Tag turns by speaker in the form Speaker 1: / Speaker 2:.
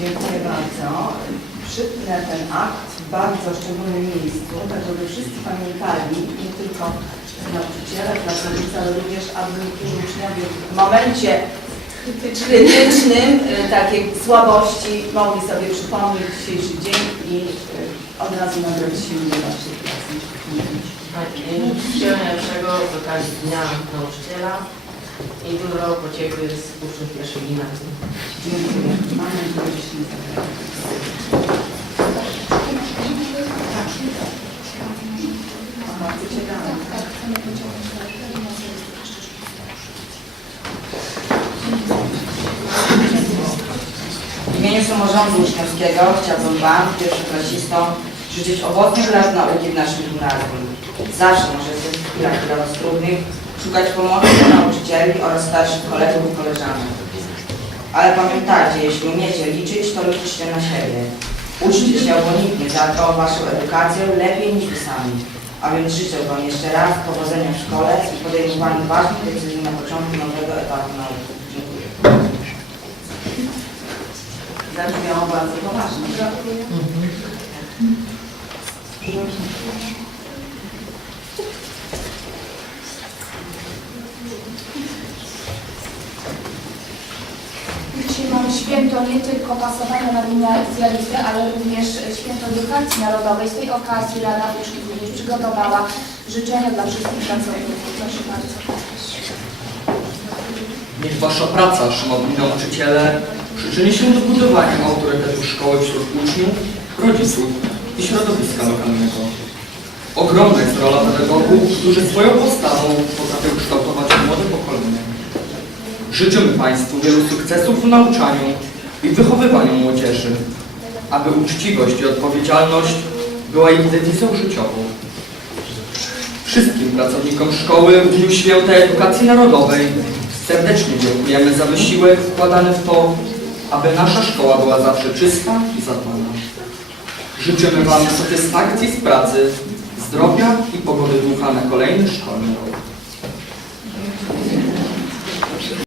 Speaker 1: Dziękuję bardzo. Przypnę ten akt w bardzo szczególnym miejscu, tak żeby wszyscy pamiętali, nie tylko nauczyciele, pracownicy, ale również aby uczniowie w momencie krytycznym y, takiej słabości mogli sobie przypomnieć dzisiejszy dzień i y, od razu nabrać sił do naszej pracy.
Speaker 2: Wszystkiego najlepszego z okazji Dnia Nauczyciela i dużo pociechy z uczniów pierwszej gimnazjum.
Speaker 1: Dziękuję. Chcecie dalej.
Speaker 3: W imieniu samorządu uczniowskiego chciałbym Wam, pierwszoklasistom, życzyć owocnych lat nauki w naszym gimnazjum. Zawsze możecie w chwilach dla Was trudnych szukać pomocy u nauczycieli oraz starszych kolegów i koleżanek. Ale pamiętajcie, jeśli umiecie liczyć, to liczcie na siebie. Uczcie się, nie zadba o Waszą edukację lepiej niż Wy sami. A więc życzę Wam jeszcze raz powodzenia w szkole i podejmowania ważnych decyzji na początku nowego etapu nauki. Dziękuję.
Speaker 1: Zabrzmiało bardzo poważnie.
Speaker 4: Dzisiaj święto nie tylko pasowania na gimnazjalistę, ale również święto edukacji narodowej. Z tej okazji Rada Uczniów również przygotowała życzenia dla wszystkich pracowników. Proszę bardzo.
Speaker 5: Niech Wasza praca, szanowni nauczyciele, przyczyni się do budowania autorytetu szkoły wśród uczniów, rodziców i środowiska lokalnego. Ogromna jest rola pedagogów, którzy swoją postawą potrafią pokolenie. Życzymy Państwu wielu sukcesów w nauczaniu i wychowywaniu młodzieży, aby uczciwość i odpowiedzialność była ich dewizą życiową. Wszystkim pracownikom szkoły w Dniu Święta Edukacji Narodowej serdecznie dziękujemy za wysiłek wkładany w to, aby nasza szkoła była zawsze czysta i zadbana. Życzymy Wam satysfakcji z pracy, zdrowia i pogody ducha na kolejny szkolny rok.